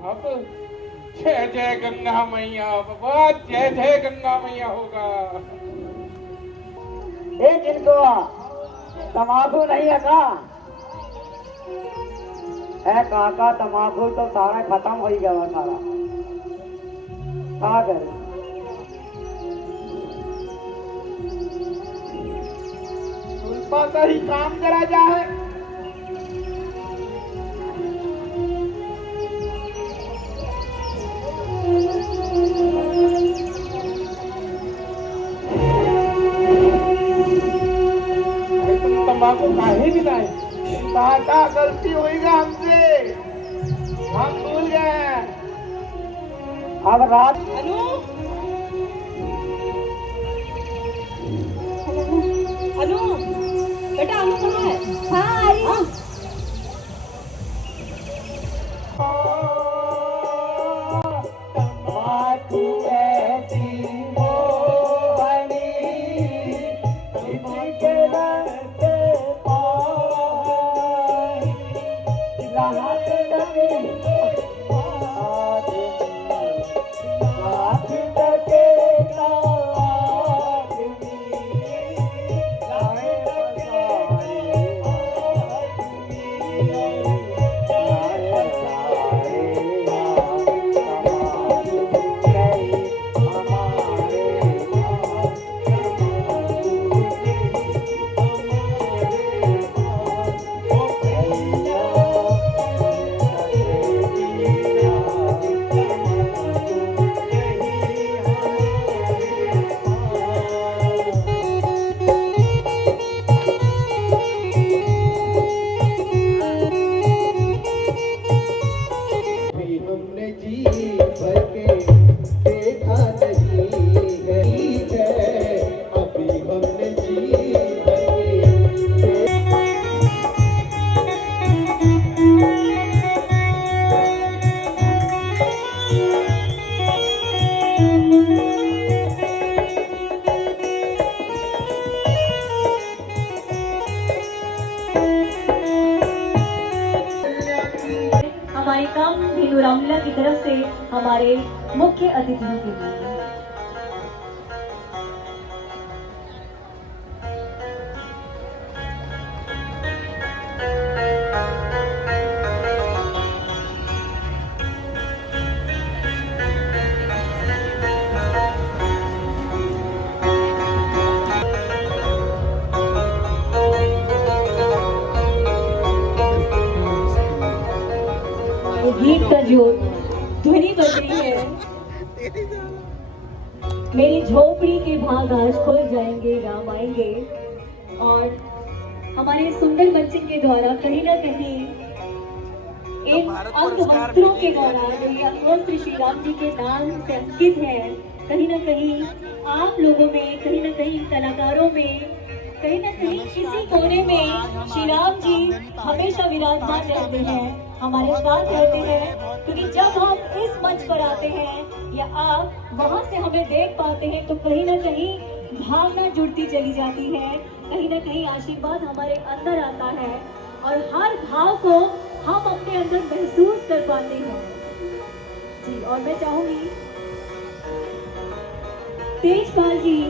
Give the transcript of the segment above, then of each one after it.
अब जय जय गंगा मैया, बहुत जय जय गंगा मैया होगा। एक इनको तमाकू नहीं है का? है काका, तमाकू तो सारा खत्म हो गया वो सारा। का करे? सुल्पा का ही काम करा जा है। तुम तंबाकू काहे भी लाए? दादा गलती होगा हमसे, हम भूल गए। अब रात अनु, अनु, बेटा अनु कहाँ है? हाँ आई। हाँ? तमाकू ऐसी मोहनी जिनके रास्ते पाई, राहत नहीं रात तके का आदमी, रात हमने जी भर के देखा नहीं है, अभी हमने जी भर के हमारी काम धेनु रामलीला की तरफ से हमारे मुख्य अतिथियों के लिए। गीत का जो ध्वनि बज रही है, मेरी झोपड़ी के भाग आज खुल जाएंगे, राम आएंगे। और हमारे सुंदर बच्चे के द्वारा कहीं ना कहीं इन अंग वस्त्रों के द्वारा जो ये वस्त्र श्री राम जी के नाम से अंकित है, कहीं ना कहीं आप लोगों में, कहीं ना कहीं कलाकारों में, कहीं ना कहीं किसी कोने में श्री राम जी हमेशा विराजमान रहते हैं, हमारे साथ रहते हैं। क्योंकि जब हम इस मंच पर आते हैं या आप वहां से हमें देख पाते हैं तो कहीं ना कहीं भावना जुड़ती चली जाती है, कहीं ना कहीं आशीर्वाद हमारे अंदर आता है और हर भाव को हम अपने अंदर महसूस कर पाते हैं जी। और मैं चाहूंगी तेजपाल जी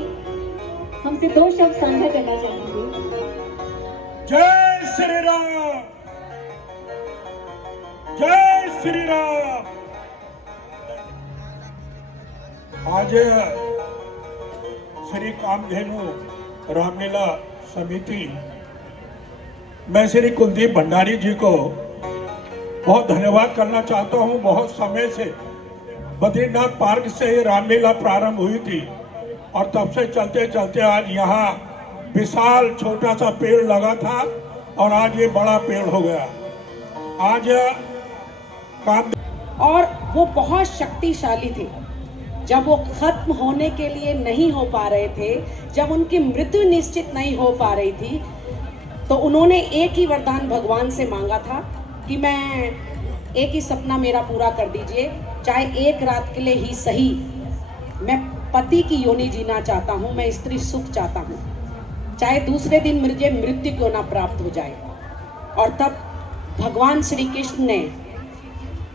हमसे दो शब्द साझा करना चाहेंगे। जय श्री राम, जय श्री राम। आज श्री कामधेनु रामलीला समिति, मैं श्री कुलदीप भंडारी जी को बहुत धन्यवाद करना चाहता हूं। बहुत समय से बद्रीनाथ पार्क से रामलीला प्रारंभ हुई थी और तब से चलते चलते आज यहाँ विशाल छोटा सा पेड़ लगा था और आज ये बड़ा पेड़ हो गया। आज काम और वो बहुत शक्तिशाली थे। जब वो खत्म होने के लिए नहीं हो पा रहे थे, जब उनकी मृत्यु निश्चित नहीं हो पा रही थी, तो उन्होंने एक ही वरदान भगवान से मांगा था कि मैं एक ही सपना मेरा पूरा कर दीजिए, चाहे एक रात के लिए ही सही, मैं पति की योनि जीना चाहता हूँ, मैं स्त्री सुख चाहता हूँ, चाहे दूसरे दिन मुझे मृत्यु क्यों ना प्राप्त हो जाए। और तब भगवान श्री कृष्ण ने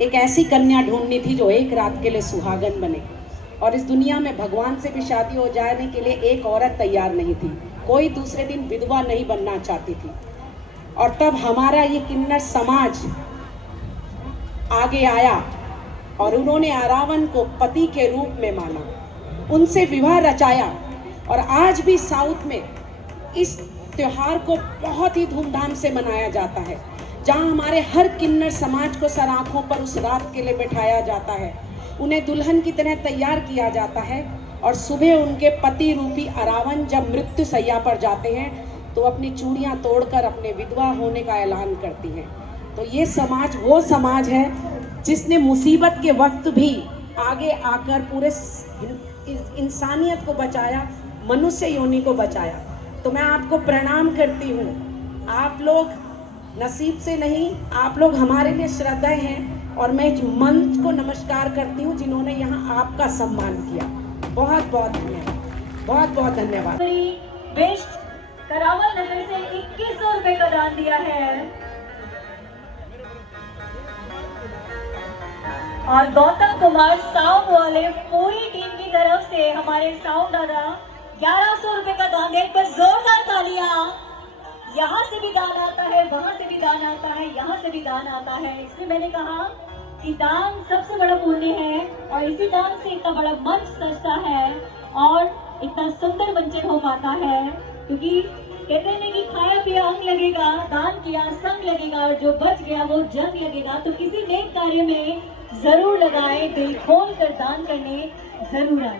एक ऐसी कन्या ढूंढनी थी जो एक रात के लिए सुहागन बने। और इस दुनिया में भगवान से भी शादी हो जाने के लिए एक औरत तैयार नहीं थी, कोई दूसरे दिन विधवा नहीं बनना चाहती थी। और तब हमारा ये किन्नर समाज आगे आया और उन्होंने अरावन को पति के रूप में माना, उनसे विवाह रचाया। और आज भी साउथ में इस त्योहार को बहुत ही धूमधाम से मनाया जाता है, जहां हमारे हर किन्नर समाज को सर आंखों पर उस रात के लिए बिठाया जाता है, उन्हें दुल्हन की तरह तैयार किया जाता है। और सुबह उनके पति रूपी अरावन जब मृत्यु सैया पर जाते हैं तो अपनी चूड़ियां तोड़कर अपने विधवा होने का ऐलान करती हैं। तो ये समाज वो समाज है जिसने मुसीबत के वक्त भी आगे आकर पूरे इंसानियत को बचाया, मनुष्य योनि को बचाया। तो मैं आपको प्रणाम करती हूँ। आप लोग नसीब से नहीं, आप लोग हमारे लिए श्रद्धेय हैं। और मैं इस मंच को नमस्कार करती हूँ जिन्होंने यहाँ आपका सम्मान किया। बहुत बहुत धन्यवाद, बहुत बहुत धन्यवाद। बेस्ट करावल नगर से 2100 रुपए का दान दिया है। और गौतम कुमार साउंड वाले पूरी टीम की तरफ से हमारे साउंड दादा 1100 रुपए का दान दे पर जोरदार तालियां। यहाँ से भी दान आता है, वहां से भी दान आता है, यहाँ से भी दान आता है। इसलिए मैंने कहा कि दान सबसे बड़ा पुण्य है और इसी दान से इतना बड़ा मंच सजता है और इतना सुंदर मंचन हो पाता है। क्योंकि कहते हैं कि खाया पिया अंग लगेगा, दान किया संग लगेगा और जो बच गया वो जंग लगेगा। तो किसी नेक कार्य में जरूर लगाए, दिल खोल कर दान करने जरूर आए।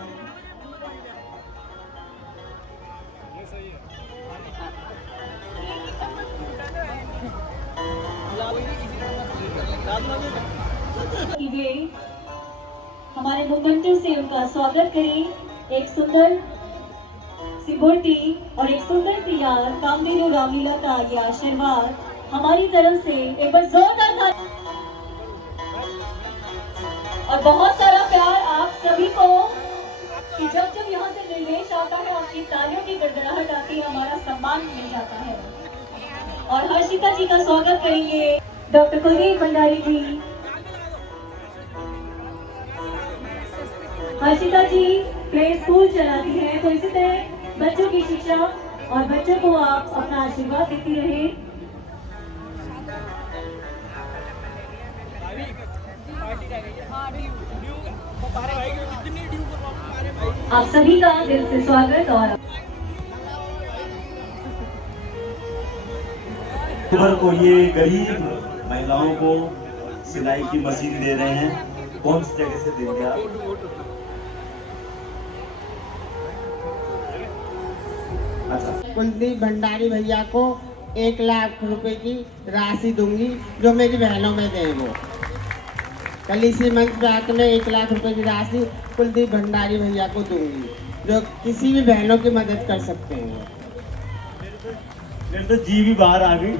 कीजिए, हमारे मुखमंत्री से उनका स्वागत करें। एक सुंदर सी बुट्टी और एक सुंदर सी यार कामधेनु रामलीला का ये आशीर्वाद हमारी तरफ से एक बार जोरदार था। और बहुत सारा प्यार आप सभी को कि जब जब यहाँ से निर्देश आता है, आपकी तालियों की गड़गड़ाहट आती है, हमारा सम्मान मिल जाता है। और हर्षिता जी का स्वागत करेंगे डॉक्टर कुलदीप भंडारी जी। हर्षिता जी प्ले स्कूल चलाती है, तो इसी तरह बच्चों की शिक्षा और बच्चों को आप अपना आशीर्वाद देती रहे। आप सभी का दिल से स्वागत। और अक्टूबर को ये गरीब महिलाओं को सिलाई की मशीन दे रहे हैं। कौन सी जगह से देंगे आप? अच्छा, कुलदीप भंडारी भैया को 1 लाख रुपए की राशि दूंगी, जो मेरी बहनों में दे। वो कल इसी मंच पे आकर मैं 1 लाख रुपए की राशि कुलदीप भंडारी भैया को दूंगी, जो किसी भी बहनों की मदद कर सकते हैं। मेरे तो जी भी बाहर आ गई।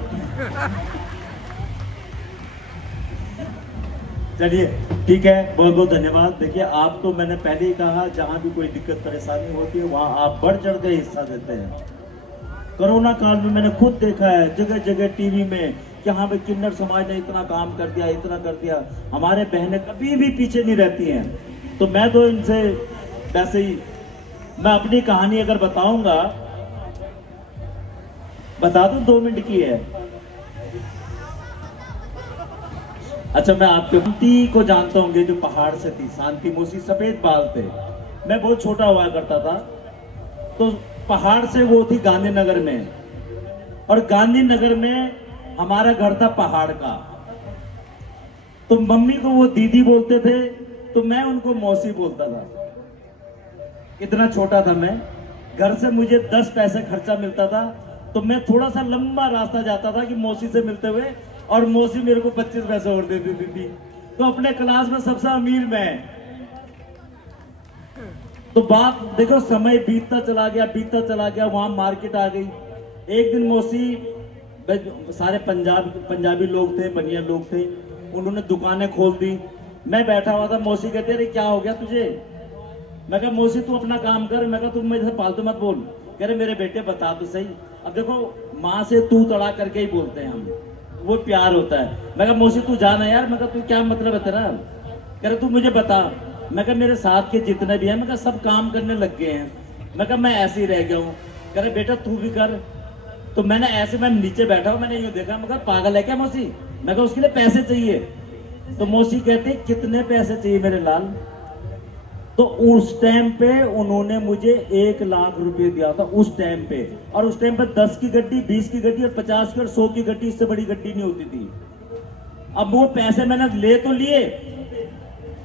चलिए ठीक है, बहुत बहुत धन्यवाद। देखिए, आप तो मैंने पहले ही कहा, जहां भी कोई दिक्कत परेशानी होती है वहां आप बढ़ चढ़ के हिस्सा देते हैं। कोरोना काल में मैंने खुद देखा है जगह जगह टीवी में कि हाँ भाई किन्नर समाज ने इतना काम कर दिया, इतना कर दिया। हमारे बहनें कभी भी पीछे नहीं रहती हैं। तो मैं तो इनसे वैसे ही, मैं अपनी कहानी अगर बताऊंगा, बता दूं, 2 मिनट की है। अच्छा, मैं आपके शांति को जानता हूँ, जो पहाड़ से थी, शांति मौसी, सफेद बाल थे। मैं बहुत छोटा हुआ करता था, तो पहाड़ से वो थी गांधीनगर में, और गांधीनगर में हमारा घर था पहाड़ का। तो मम्मी को वो दीदी बोलते थे, तो मैं उनको मौसी बोलता था। इतना छोटा था मैं। घर से मुझे 10 पैसे खर्चा मिलता था, तो मैं थोड़ा सा लंबा रास्ता जाता था कि मौसी से मिलते हुए, और मौसी मेरे को 25 पैसे और दे देती थी। तो अपने क्लास में सबसे अमीर मैं। तो बात देखो, समय बीतता चला गया, वहां मार्केट आ गई। एक दिन मौसी, सारे पंजाबी लोग थे, बनिया लोग थे, उन्होंने दुकानें खोल दी। मैं बैठा हुआ था, मौसी कहते अरे क्या हो गया तुझे? मैं कहा मौसी तू अपना काम कर। मैं कहा तुम मेरे से फालतू मत बोल। कह रहे मेरे बेटे बता तो सही। अब देखो, माँ से तू तड़ा करके ही बोलते हैं हम। वो प्यार होता है। मैं कहा मौसी तू जाना यार, मैं कहा तू क्या मतलब है तेरा, कह रहा तू मुझे बता। मैं कहा मेरे साथ के जितने भी हैं, मैं कहा सब काम करने लग गए हैं, मैं कहा मैं ऐसे ही रह गया हूँ। कह रहे बेटा तू भी कर। तो मैंने ऐसे, मैं नीचे बैठा हूँ, मैंने यूँ देखा, मैं कहा पागल है क्या मौसी, मैं कहा उसके लिए पैसे चाहिए। तो मौसी कहती कितने पैसे चाहिए मेरे लाल। तो उस टाइम पे उन्होंने मुझे 1 लाख रुपए दिया था उस टाइम पे, और उस टाइम पे 10 की गड्डी, 20 की गड्डी और 50 की और 100 की गड्डी, इससे बड़ी गड्डी नहीं होती थी। अब वो पैसे मैंने ले तो लिए,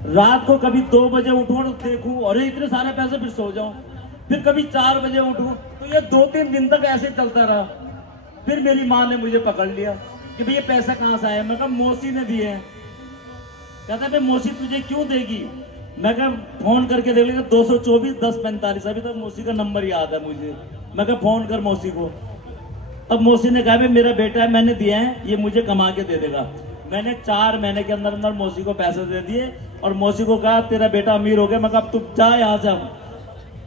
रात को कभी 2 बजे उठूं तो देखूं अरे इतने सारे पैसे, फिर सो जाऊं, फिर कभी 4 बजे उठूं, तो ये 2-3 दिन तक ऐसे चलता रहा। फिर मेरी माँ ने मुझे पकड़ लिया कि भाई ये पैसा कहाँ से आया। मैं कहा मौसी ने दिए हैं। कहता भाई मौसी तुझे क्यों देगी। मैं कहा फोन करके देख लेगा 224 10 45, अभी तक मौसी का नंबर याद है मुझे। मैं कहा फोन कर मौसी को। तब मौसी ने कहा भाई मेरा बेटा है, मैंने दिया है, ये मुझे कमा के दे देगा। मैंने 4 महीने के अंदर अंदर मौसी को पैसे दे दिए और मौसी को कहा तेरा बेटा अमीर हो गया। मैं कहा अब तू जा यहाँ से,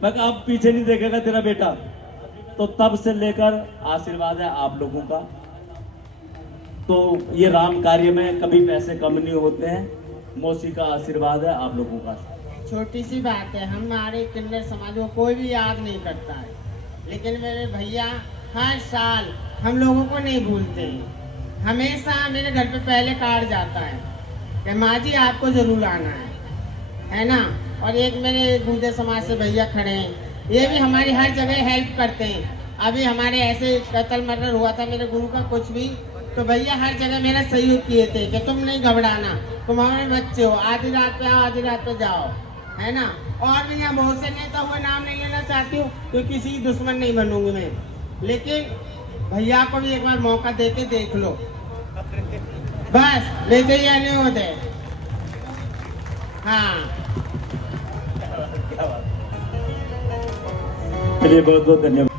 मैं कहा अब पीछे नहीं देखेगा तेरा बेटा। तो तब से लेकर आशीर्वाद है आप लोगों का। तो ये राम कार्य में कभी पैसे कम नहीं होते हैं, मौसी का आशीर्वाद है आप लोगों का। छोटी सी बात है, हमारे किन्नर समाज को कोई भी याद नहीं करता है, लेकिन मेरे भैया हर साल हम लोगों को नहीं भूलते हैं। हमेशा मेरे घर पे पहले कार्ड जाता है कि माँ जी आपको जरूर आना है ना। और एक मेरे गुर्जर समाज से भैया खड़े हैं, ये भी हमारी हर जगह हेल्प करते हैं। अभी हमारे ऐसे कत्ल मर्डर हुआ था मेरे गुरु का कुछ भी, तो भैया हर जगह मेरा सहयोग किए थे कि तुम नहीं घबराना, तुम हमारे बच्चे हो, आधी रात पे आओ आधी रात पे जाओ, है ना। और भी यहाँ बहुत से नेता हुए, नाम नहीं लेना चाहती हूँ तो किसी की दुश्मन नहीं बनूंगी मैं, लेकिन भैया को भी एक बार मौका दे के देख लो, बस लेते ही आने होते। हाँ चलिए बहुत बहुत धन्यवाद।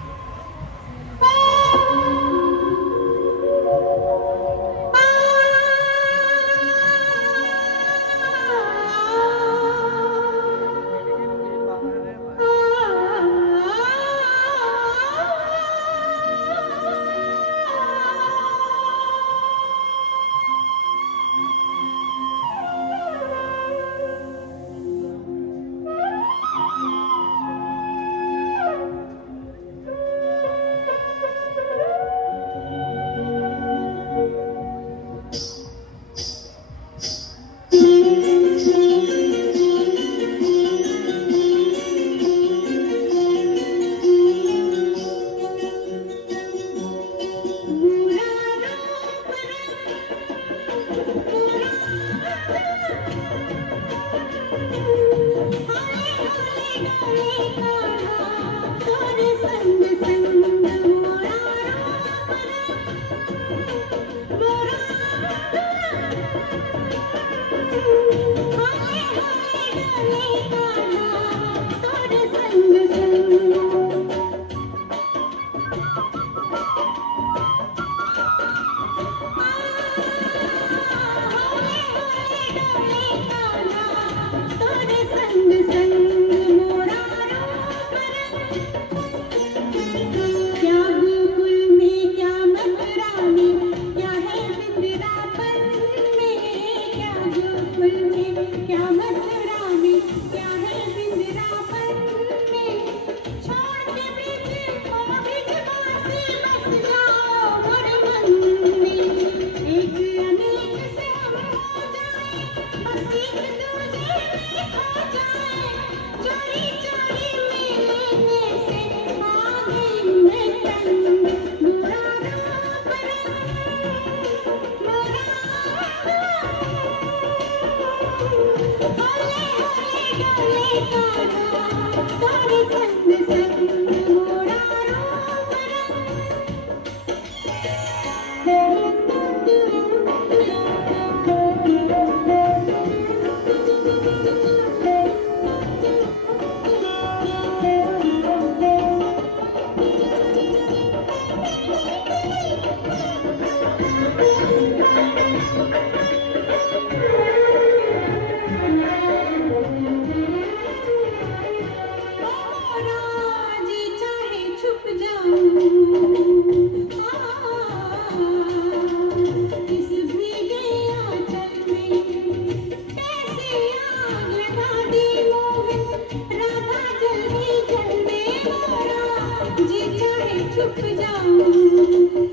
छुप जाऊं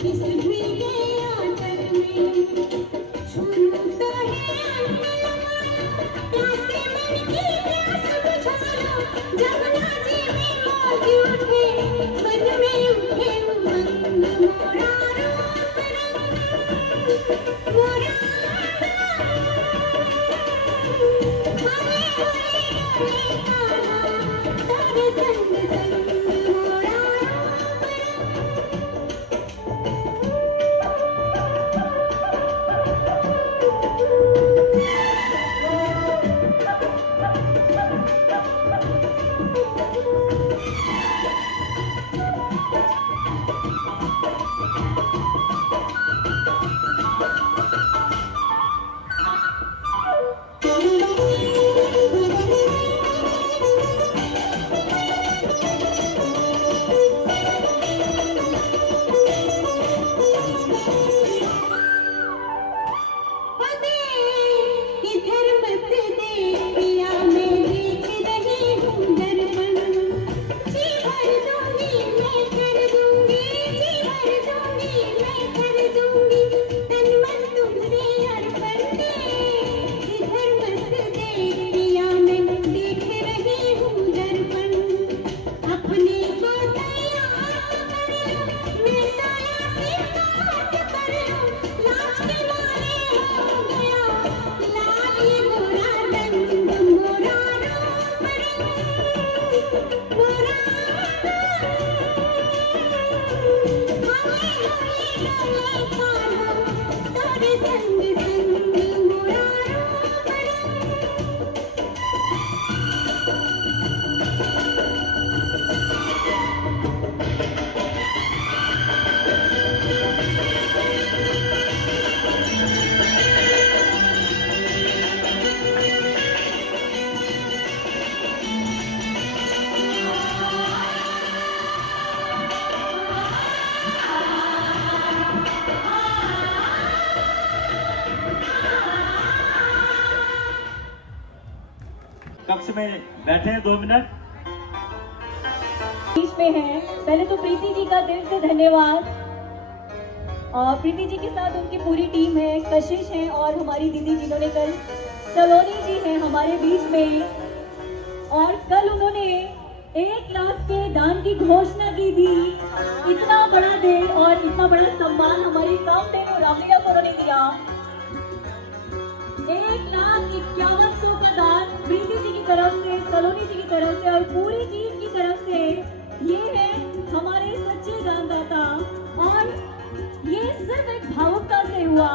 इस भीगे आंचल में, छूता है प्यासे मन की प्यास बुझा लो, जमुना जी में मौज उठे, मन में उठे उमंग, मोरा रूप रंग, मोरा हरे हरे हरे कान्हा, तारे संग संग मोरा रूप रंग। इधर मत देख पिया, मैं देख रही हूँ दर्पण, जी भर दूंगी मैं कर दूंगी, जी भर दूंगी मैं कर दूंगी, तन मन तुमसे अर्पण दे। इधर मत देख पिया, मैं देख रही हूँ दर्पण, अपने को तैयार कर लो, मैं साया से काट कर लो, लाज के मारे हो गया लाल ये गोरा रंग, मोरा रूप रंग, मोरा हरे हरे हरे कान्हा, तारे संग संग मोरा रूप रंग। कक्ष में बैठे हैं 2 मिनट। बीच में है, पहले तो प्रीति जी का दिल से धन्यवाद, और प्रीति जी के साथ उनकी पूरी टीम है, कशिश है और हमारी दीदी जिन्होंने कल, सलोनी जी हैं हमारे बीच में, और कल उन्होंने 1 लाख के दान की घोषणा की थी। इतना बड़ा दिल और इतना बड़ा सम्मान हमारी कामधेनु रामलीला को उन्होंने दिया। 1,51,100 का दान प्रीति जी की तरफ से, सलोनी जी की तरफ से और पूरी टीम की तरफ से। ये है हमारे सच्चे दानदाता, और ये सिर्फ एक भावुकता से हुआ,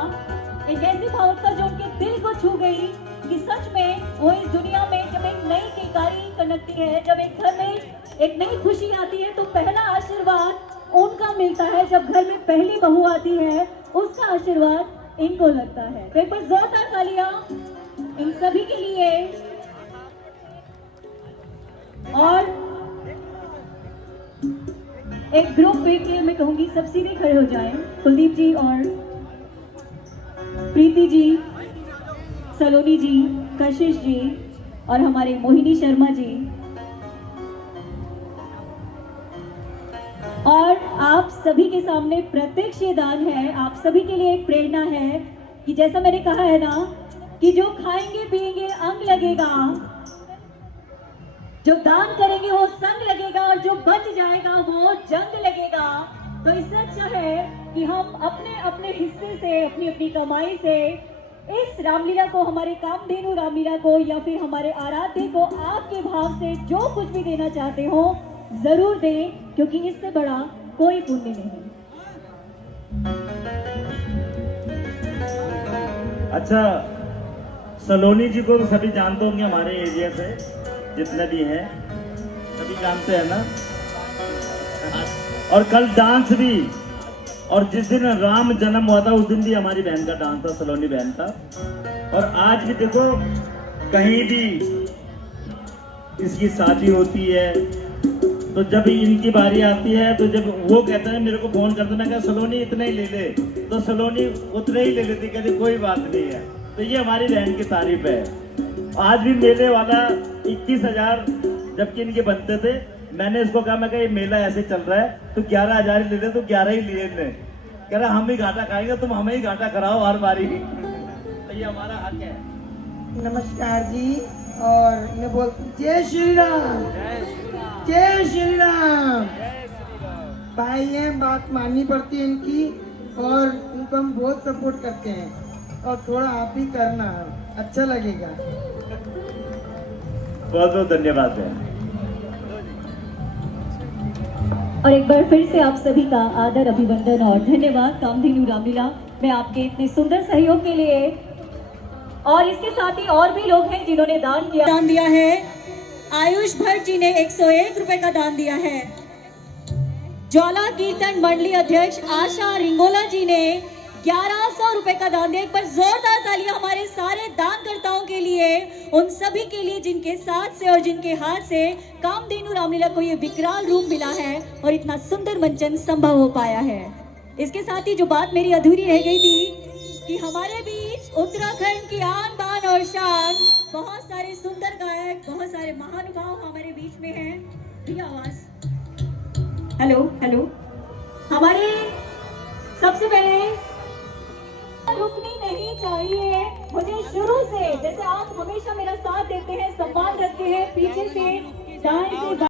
एक ऐसी भावुकता जो उनके दिल को छू गई कि सच में वो इस दुनिया में जब एक नई किलकारी कनकती है, जब एक घर में एक नई खुशी आती है, तो पहला आशीर्वाद उनका मिलता है। जब घर में पहली बहू आती है, उसका आशीर्वाद इनको लगता है। तो एक बार जोरदार तालियां इन सभी के लिए। और एक ग्रुप वेट के लिए मैं कहूंगी सब सीधे खड़े हो जाएं। कुलदीप जी और प्रीति जी, सलोनी जी, कशिश जी और हमारे मोहिनी शर्मा जी। और आप सभी के सामने प्रत्यक्ष ये दान है, आप सभी के लिए एक प्रेरणा है कि जैसा मैंने कहा है ना कि जो खाएंगे पिएंगे अंग लगेगा, जो दान करेंगे वो संग लगेगा, और जो बच जाएगा वो जंग लगेगा। तो इससे अच्छा है कि हम अपने अपने हिस्से से, अपनी अपनी कमाई से इस रामलीला को, हमारे कामधेनु रामलीला को, या फिर हमारे आराध्य को आपके भाव से जो कुछ भी देना चाहते हो जरूर दें, क्योंकि इससे बड़ा कोई पुण्य नहीं। अच्छा, सलोनी जी को तो सभी जानते होंगे, हमारे एरिया से जितने भी हैं सभी जानते हैं ना। और कल डांस भी, और जिस दिन राम जन्म हुआ था उस दिन भी हमारी बहन का डांस था, सलोनी बहन का। और आज भी देखो कहीं भी इसकी शादी होती है तो जब इनकी बारी आती है, तो जब वो कहते हैं मेरे को फोन करते, मैं कहता सलोनी इतना ही ले ले, तो सलोनी उतना ही ले लेती, कहती कोई बात नहीं है। तो ये हमारी बहन की तारीफ है। आज भी मेले वाला 21,000 जबकि इनके बनते थे, मैंने इसको कहा, मैं कहा ये मेला ऐसे चल रहा है, तो 11,000 ही ले ले, तो 11 ही लिए ने। कह रहा हम ही घाटा खाएंगे, तुम हमें ही घाटा कराओ हर बारी, तो ये हमारा हक है। नमस्कार जी। और मैं बोलती जय श्री राम, जय श्री राम। भाई हैं, बात माननी पड़ती है इनकी, और इनको हम बहुत सपोर्ट करते हैं, और थोड़ा आप भी करना, अच्छा लगेगा। बहुत बहुत धन्यवाद है। और एक बार फिर से आप सभी का आदर, अभिवंदन और धन्यवाद कामधेनु रामलीला में आपके इतने सुंदर सहयोग के लिए। और इसके साथ ही और भी लोग हैं जिन्होंने दान दिया है। आयुष भट्ट जी ने 101 रुपए का दान दिया है। ज्वाला कीर्तन मंडली अध्यक्ष आशा रिंगोला जी ने 1100 रुपए का दान दिया। एक बार जोरदार तालियां हमारे सारे दानकर्ताओं के लिए, उन सभी के लिए जिनके साथ से और जिनके हाथ से कामधेनु रामलीला को ये विकराल रूप मिला है और इतना सुंदर मंचन संभव हो पाया है। इसके साथ ही जो बात मेरी अधूरी रह गई थी कि हमारे बीच उत्तराखंड की आन बान और शान, बहुत सारे सुंदर गायक, बहुत सारे महानुभाव हमारे बीच में हैं। भी आवाज, हेलो हेलो। हमारे सबसे पहले रुकनी नहीं चाहिए, मुझे शुरू से, जैसे आप हमेशा मेरा साथ देते हैं, सम्मान रखते हैं, पीछे से दाएं से